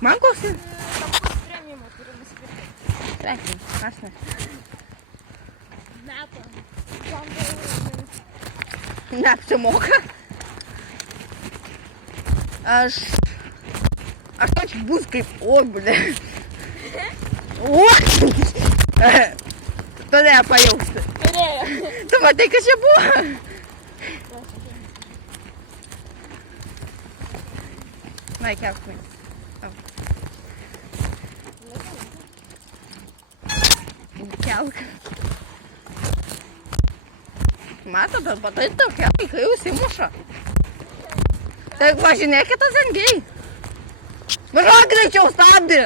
Man koks? Tampus premiumą turiu nusipirkti. Prekiai, aš ne. Metų. Neapsimoka. Aš toks bus kaip orbulė. O! Turėjo pajausti. Turėjo. Tu matai, kas čia buvo? Na, kelk mane. Kelk. Mato, bet patai tau kelk, kai jau įsimuša. Tai važinėkit atsargiai. Važiuok greičiau, stabdį.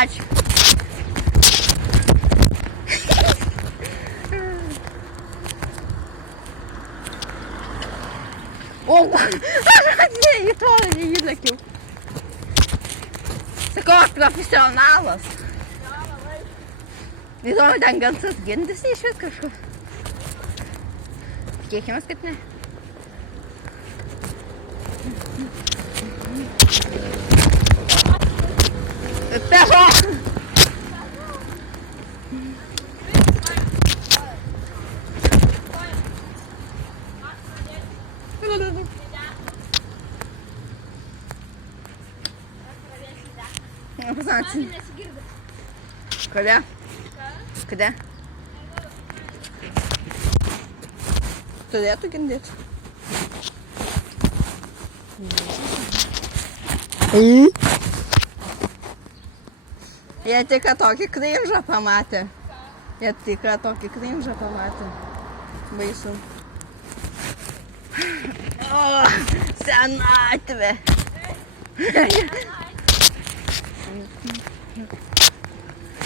Ačiū. O, aš į tolį neįlėkiau. Sakau, aš profesionalas. Įdomu, ten gansas gindisi iš vis kažkur. Tikėkimės, kad ne. Pežo! Pasaksim. Kada? Kada? Turėtų gindėti. Jie tik tokį krinžą pamatė. Baisu. O, senatvė.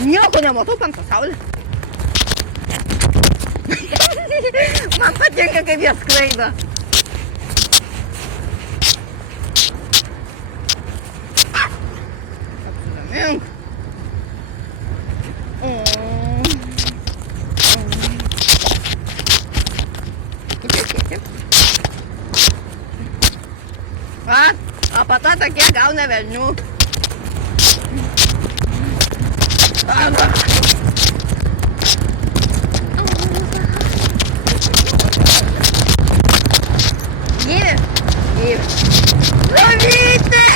Nieko nematau ant pasaulį. Man patinka, kaip jie skraido. Apsigamink. Va, o po to tokie gauna velnių. Gyvi. Lovyti!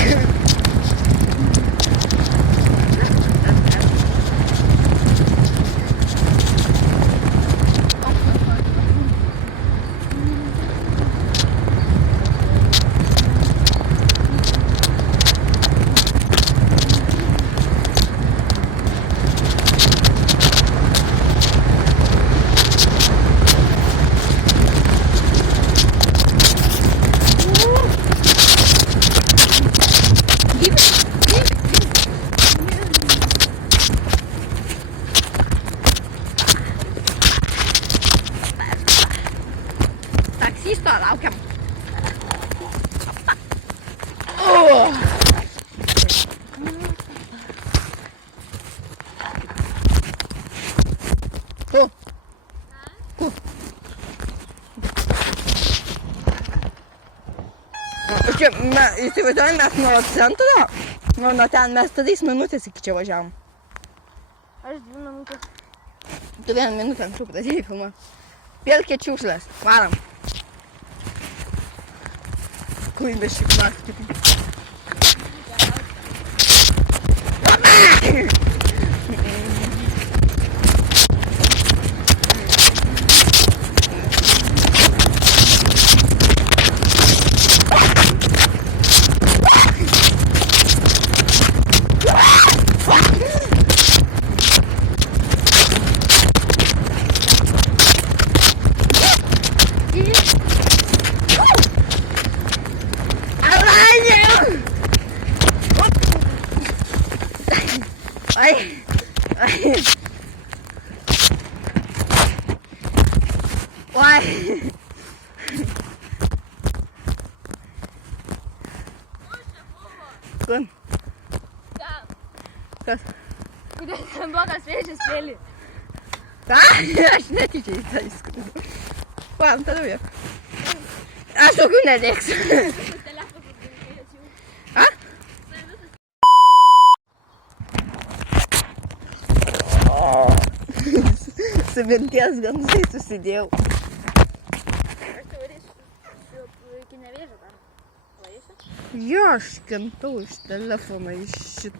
Taksisto laukiam. Kur? Čia, įsivaizduojam, mes nuo centro, nuo ten mes 3 minutės iki čia važiavom. Aš 2 minutės. Tu 1 minutę anksčiau pradėjai filmuoti. Pelkė čiūšlės, varam. Kuinda šį plakti. Oi. Kur? Kas? Kodėl ten blogas vėžės vėlį? Ką? Aš netyčiai į tą įskridau. Pam, tada jau. Aš tokių nedėksiu. su minties ganusai susidėjau. Aš tai varysiu iki nevėžio tam. Varysiu? Jo, aš kentau iš telefono iš šit.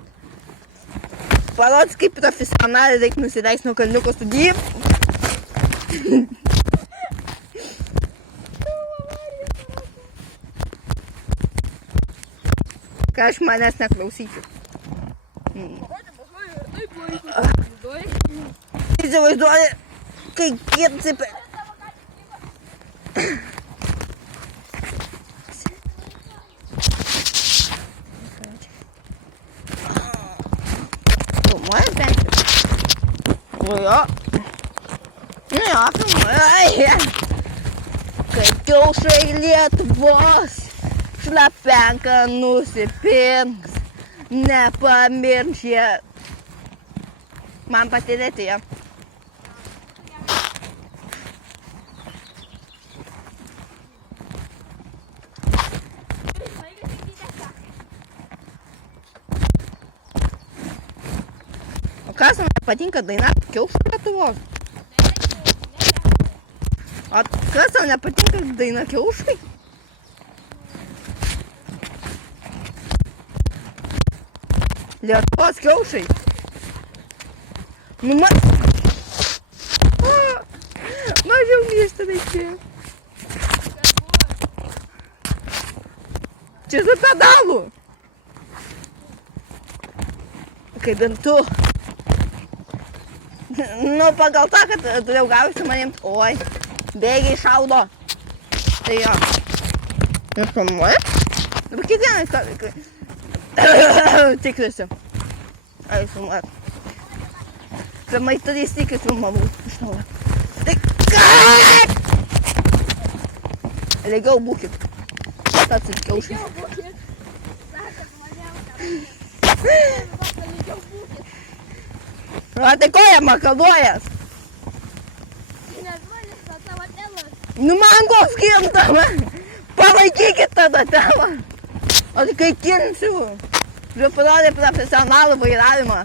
Parods kaip profesionaliai reik nusileist nuo kalniuko studijų. Ką aš manęs neklausyčiau. Įsivaizduoju, kai kirpsi... Filmuoja bent? Nu jo. Nu jo, filmuoja. Kaip kiaušai Lietuvos šlapenka nusipinks. Nepamirš jie. Man patirėti jie. O kas man patinka daina kiaušų Lietuvos? O kas man nepatinka daina kiaušai? Lietuvos kiaušai. Nu, mažiau grįžti reikėjo. Čia su pedalu. Kaip ir tu. Nu, pagal tą, kad turėjau gauti manim. Oi, bėgiai šaudo. Tai jo. Ir filmuoja. Dabar kiekvieną istoriją. Tikrisiu. Ai, filmuoja. Pirmai turės tikrai filmavau iš naujo. Tai kaip? Lygiau būkit. Tas atkiaušai. Lygiau būkit. Sakat maniau, kad lygiau būkit. A, tai ko jie makaluojas? Nes manęs tą tavo telas. Nu man ko skirtama? Palaikykit tada telą. O tai kai kinsiu. Žiūrėjau parodė profesionalų vairavimą.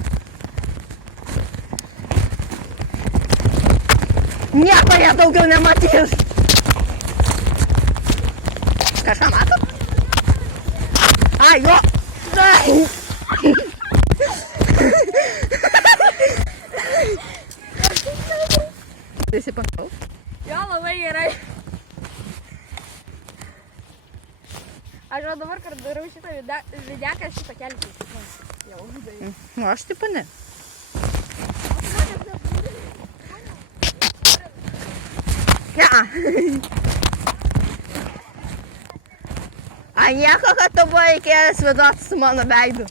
Nieko jie daugiau nematys. Kažką matom? A, jo. Prisipakau. Jo, labai gerai. Aš jau dabar, kad darau šitą videką, šitą kelį. Jau, žudai. Nu, aš taip ne. A nieko, kad tu buvo reikėjęs veduoti su mano veidu.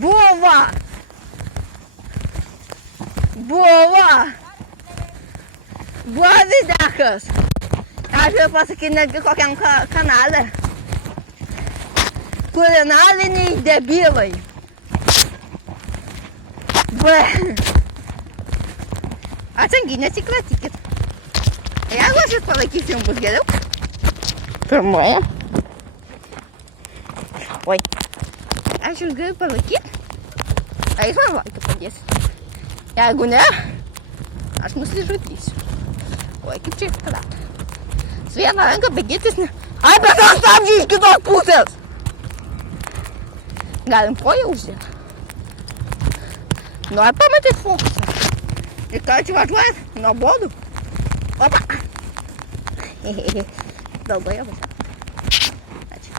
Buvo! Buvo videkas. Aš jau pasakyti netgi kokiam kanale. Kulinariniai debilai. Atsargiai nesikratykit. Jeigu aš jūs palaikysiu, jums bus geriau. Pirmoje. Oi. Aš jūs galiu palaikyti. A jūs man laiką padėsit. Jeigu ne, aš nusižudysiu. Oi, kaip čia padata. Su viena ranka bėgėtis ne... Ai, bet aš stabdžiu iš kitos pusės. Galim koją uždėti. Nori pamatyti fokusą. Ir ką čia važiuojat? Nuobodu. Opa. Dalboje važiuoja. Ačiū.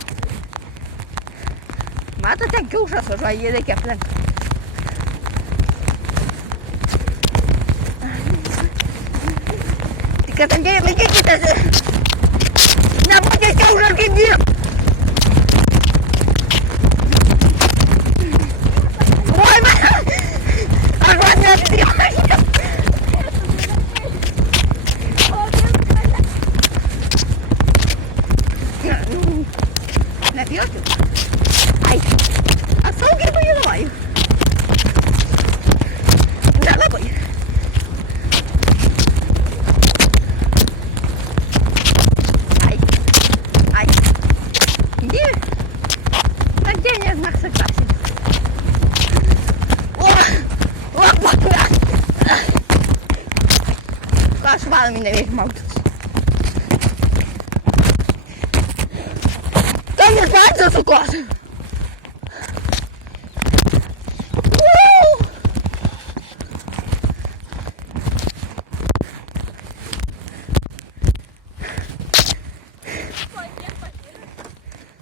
Matote, kiaušas važiuoja, jį reikia aplenkti. Tik kad andėjai laikykitės. Nebūkės kiaušas kaip dirb. Oi, man. Aš man neatidėjau. Nebijokit. Ai, aš saugiai vairuoju. Nelabai. Ai. Dieve. Nagdzienie znak seklasji. Vale, mi nevėžį mautis. Tam ir pats sukos.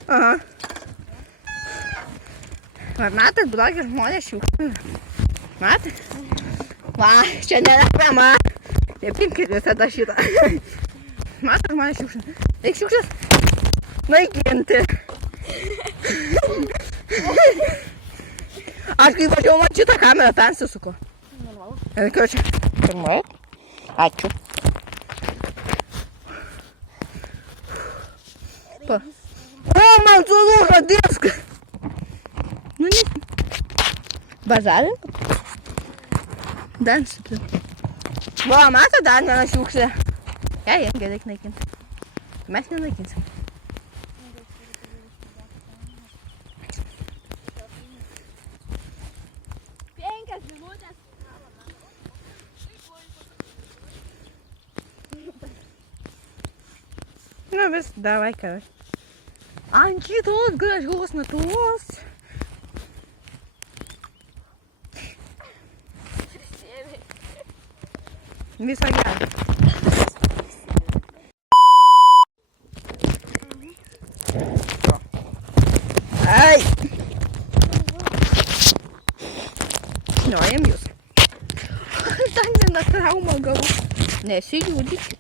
Aha. Ar matai, blogi žmonės šiukšlina? Matai? Va, čia nereklama. Nepimkit visada šitą. Matai, žmonės šiukšlina. Reik šiukšlės naikinti. Aš kai važiavau, man šitą kamerą persisuko. Normalu. Ir ką čia? Pirmai? Ačiū. Pa. O, man sulūžo diskas. Nu, ne. Bazarė? Dar stipriau. Va, mato, dar viena šiukšlė. Ją irgi reik naikinti. Mes nenaikinsim. Nu vis, davai kavai. Ant šitos gražios natos. Viso gero. Ai! Šniojam jūs. Dar viena trauma gavau. Nesijudykit.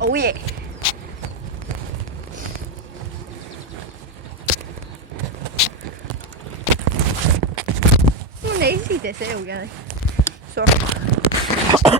Oh yeah. Nu, neįsitėsi jau gerai. So.